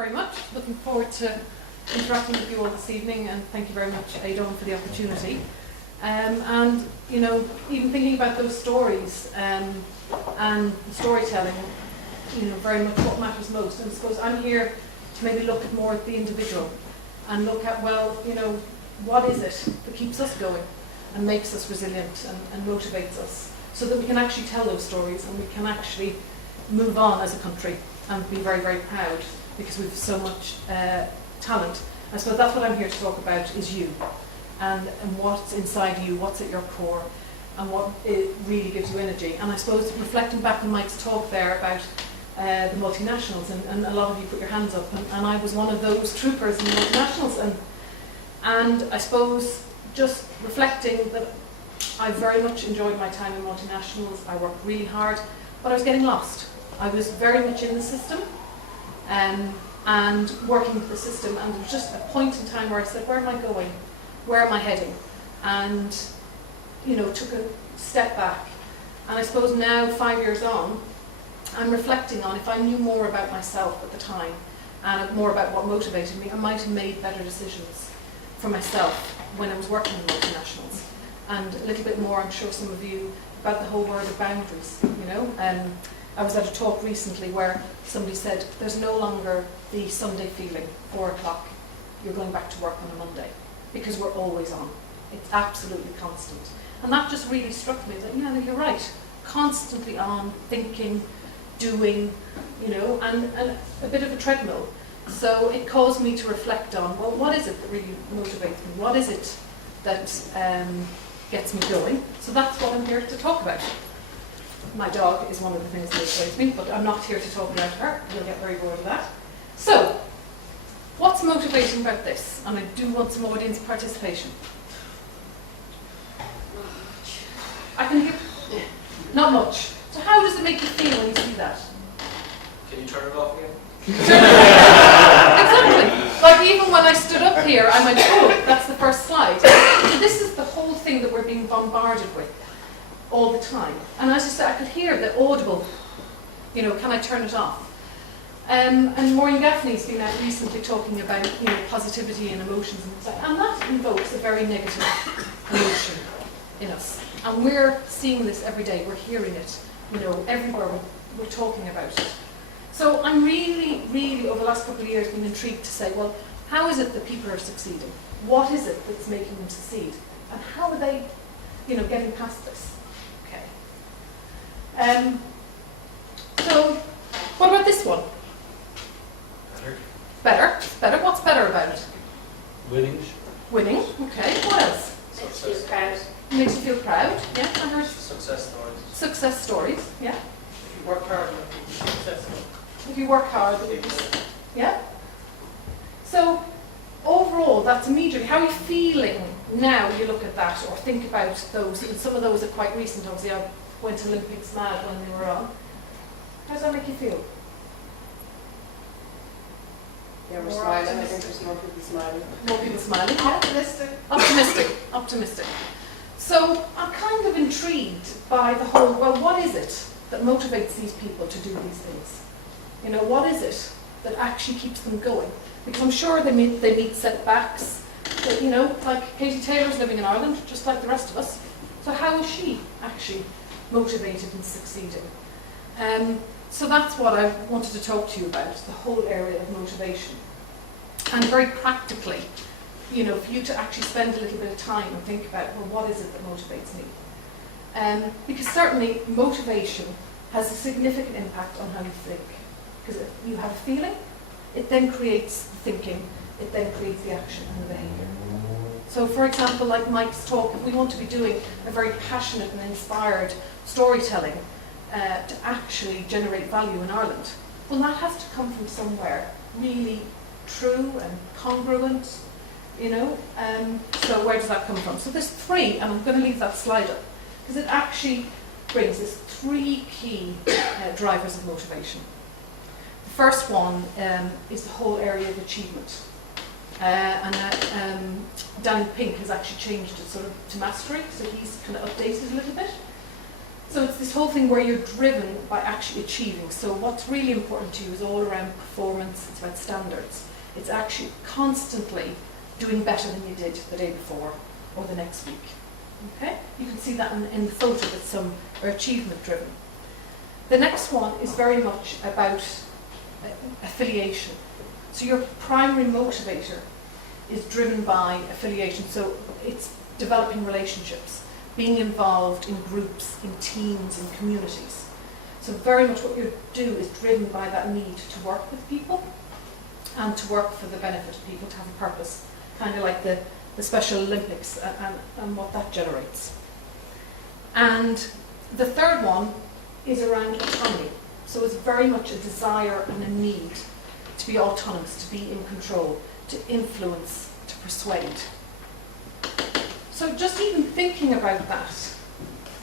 very much. Looking forward to interacting with you all this evening, and thank you very much, Adon, for the opportunity. And, you know, even thinking about those stories and the storytelling, you know, very much what matters most. And I suppose I'm here to maybe look at more at the individual and look at, well, you know, what is it that keeps us going and makes us resilient and motivates us, so that we can actually tell those stories and we can actually move on as a country and be very, very proud because we have so much talent. I suppose that's what I'm here to talk about, is you and what's inside you, what's at your core, and what it really gives you energy. And I suppose reflecting back on Mike's talk there about the multinationals, and a lot of you put your hands up, and I was one of those troopers in the multinationals, and I suppose just reflecting that I very much enjoyed my time in multinationals. I worked really hard, but I was getting lost. I was very much in the system and working with the system, and there was just a point in time where I said, where am I going? Where am I heading? And, you know, took a step back. And I suppose now, 5 years on, I'm reflecting on if I knew more about myself at the time and more about what motivated me, I might have made better decisions for myself when I was working in multinationals. And a little bit more, I'm sure some of you, about the whole word of boundaries, you know. I was at a talk recently where somebody said, there's no longer the Sunday feeling, 4 o'clock, you're going back to work on a Monday, because we're always on. It's absolutely constant. And that just really struck me, that, yeah, you're right, constantly on, thinking, doing, you know, and a bit of a treadmill. So it caused me to reflect on, well, what is it that really motivates me? What is it that gets me going? So that's what I'm here to talk about. My dog is one of the things that motivates me, but I'm not here to talk about her. You'll get very bored of that. So, what's motivating about this? And I do want some audience participation. I can hear, not much. So how does it make you feel when you see that? Can you turn it off again? Exactly. Like even when I stood up here, I went, oh, that's the first slide. So this is the whole thing that we're being bombarded with all the time. And as I said, I could hear the audible, you know, can I turn it off? And Maureen Gaffney's been out recently talking about, you know, positivity and emotions and stuff, and that invokes a very negative emotion in us. And we're seeing this every day, we're hearing it, you know, everywhere we're talking about it. So I'm really, really, over the last couple of years, been intrigued to say, well, how is it that people are succeeding? What is it that's making them succeed? And how are they, you know, getting past this? Okay. So, what about this one? Better. Better. What's better about it? Winning. Winning. Okay. What else? Makes you feel proud. Makes you feel proud. Yeah. I heard. Success stories. Success stories. Yeah. If you work hard, you'll be successful. If you work hard, yeah. So overall, that's immediately. How are you feeling now? You look at that or think about those, and some of those are quite recent. Obviously, I went Olympics mad when they were on. How does that make you feel? Yeah, we're smiling. I think there's more people smiling. More people smiling. Yeah. Optimistic. Optimistic. Optimistic. So I'm kind of intrigued by the whole. Well, what is it that motivates these people to do these things? You know, what is it that actually keeps them going? Because I'm sure they meet setbacks. But, you know, like Katie Taylor's living in Ireland, just like the rest of us. So how is she actually motivated and succeeding? So that's what I wanted to talk to you about, the whole area of motivation. And very practically, you know, for you to actually spend a little bit of time and think about, well, what is it that motivates me? Because certainly motivation has a significant impact on how you think. Because you have a feeling, it then creates the thinking, it then creates the action and the behaviour. So for example, like Mike's talk, if we want to be doing a very passionate and inspired storytelling to actually generate value in Ireland, well, that has to come from somewhere really true and congruent, you know. So where does that come from? So there's three, and I'm going to leave that slide up, because it actually brings us three key drivers of motivation. The first one is the whole area of achievement. Danny Pink has actually changed it sort of to mastery, so he's kind of updated a little bit. So it's this whole thing where you're driven by actually achieving. So what's really important to you is all around performance, it's about standards. It's actually constantly doing better than you did the day before or the next week. Okay? You can see that in the photo that some are achievement driven. The next one is very much about affiliation. So your primary motivator is driven by affiliation. So it's developing relationships, being involved in groups, in teams, in communities. So very much what you do is driven by that need to work with people and to work for the benefit of people, to have a purpose, kind of like the Special Olympics and what that generates. And the third one is around autonomy. So it's very much a desire and a need to be autonomous, to be in control, to influence, to persuade. So just even thinking about that,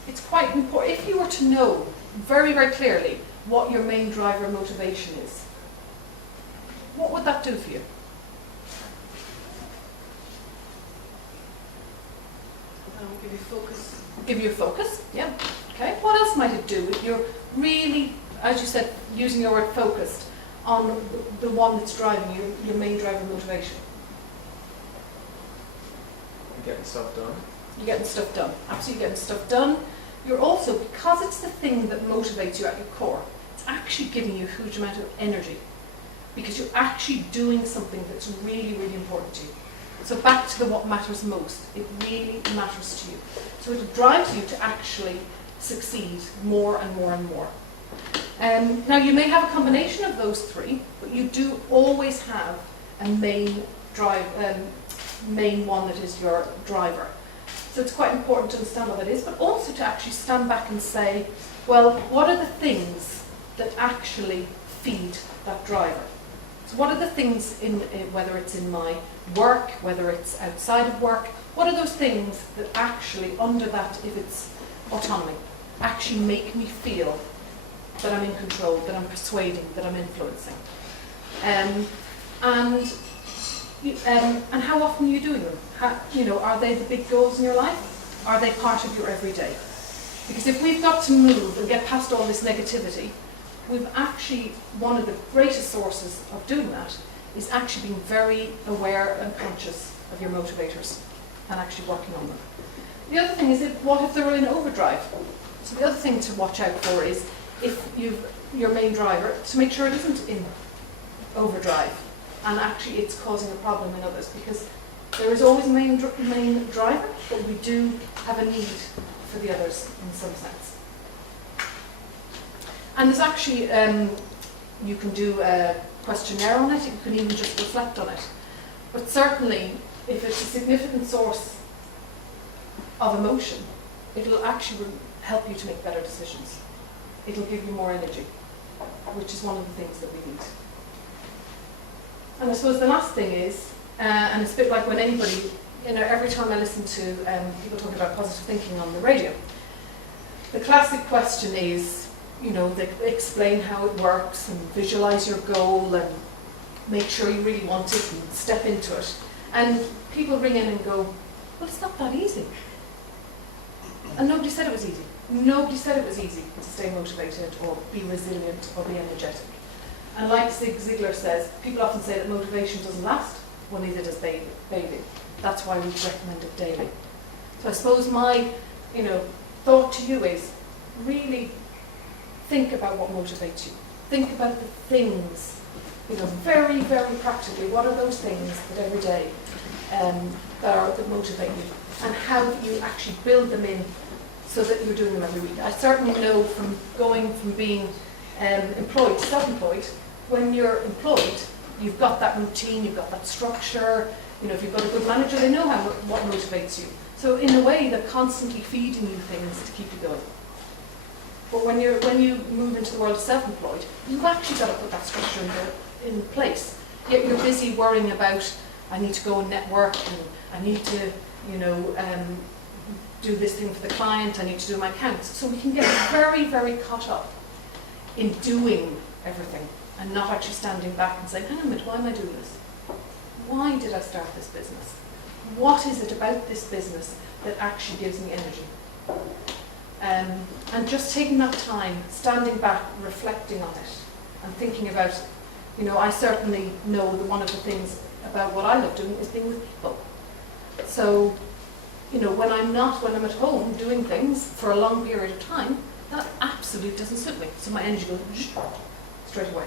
it's quite important. If you were to know very, very clearly what your main driver of motivation is, what would that do for you? Give you focus. Give you a focus, yeah. Okay. What else might it do if you're really, as you said, using your word focused on the one that's driving you, your main driver of motivation? You're getting stuff done. You're getting stuff done. Absolutely getting stuff done. You're also, because it's the thing that motivates you at your core, it's actually giving you a huge amount of energy because you're actually doing something that's really, really important to you. So back to the what matters most. It really matters to you. So it drives you to actually succeed more and more and more. Now you may have a combination of those three, but you do always have a main one that is your driver. So it's quite important to understand what that is, but also to actually stand back and say, well, what are the things that actually feed that driver? So what are the things, whether it's in my work, whether it's outside of work, what are those things that actually, under that, if it's autonomy, actually make me feel that I'm in control, that I'm persuading, that I'm influencing? And how often are you doing them? Are they the big goals in your life? Are they part of your everyday? Because if we've got to move and get past all this negativity, we've actually, one of the greatest sources of doing that is actually being very aware and conscious of your motivators and actually working on them. The other thing is, what if they're in overdrive? So the other thing to watch out for is if your main driver, to make sure it isn't in overdrive and actually it's causing a problem in others, because there is always a main driver, but we do have a need for the others in some sense. And there's actually, you can do a questionnaire on it, you can even just reflect on it. But certainly, if it's a significant source of emotion, it'll actually help you to make better decisions. It'll give you more energy, which is one of the things that we need. And I suppose the last thing is, and it's a bit like when anybody, every time I listen to people talking about positive thinking on the radio, the classic question is, they explain how it works and visualize your goal and make sure you really want it and step into it. And people ring in and go, well, it's not that easy. And nobody said it was easy. Nobody said it was easy to stay motivated or be resilient or be energetic. And like Zig Ziglar says, people often say that motivation doesn't last. Well, neither does bathing. That's why we recommend it daily. So I suppose my, thought to you is really think about what motivates you. Think about the things, very, very practically. What are those things that every day that motivate you, and how do you actually build them in so that you're doing them every week? I certainly know from going from being employed to self-employed, when you're employed, you've got that routine, you've got that structure. If you've got a good manager, they know what motivates you. So in a way, they're constantly feeding you things to keep you going. But when you move into the world of self-employed, you've actually got to put that structure in place. Yet you're busy worrying about, I need to go and network, and I need to, do this thing for the client, I need to do my accounts. So we can get very, very caught up in doing everything and not actually standing back and saying, hang on a minute, why am I doing this? Why did I start this business? What is it about this business that actually gives me energy? And just taking that time, standing back, reflecting on it, and thinking about, I certainly know that one of the things about what I love doing is being with people. So, when I'm at home doing things for a long period of time, that absolutely doesn't suit me. So my energy goes straight away.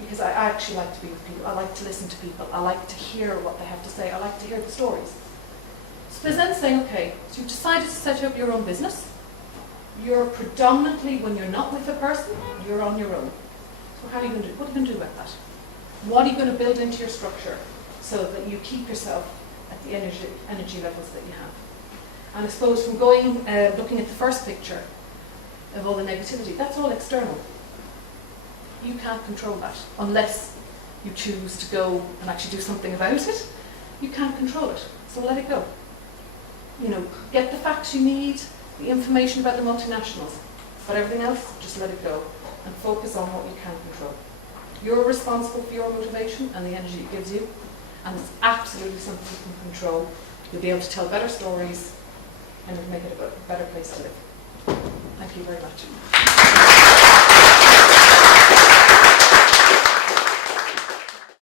Because I actually like to be with people. I like to listen to people. I like to hear what they have to say. I like to hear the stories. So there's then saying, okay, so you've decided to set up your own business. You're predominantly, when you're not with a person, you're on your own. So what are you going to do about that? What are you going to build into your structure so that you keep yourself at the energy levels that you have? And I suppose from looking at the first picture of all the negativity, that's all external. You can't control that unless you choose to go and actually do something about it. You can't control it, so let it go. Get the facts you need, the information about the multinationals, but everything else, just let it go and focus on what you can control. You're responsible for your motivation and the energy it gives you, and it's absolutely something you can control. You'll be able to tell better stories and it'll make it a better place to live. Thank you very much.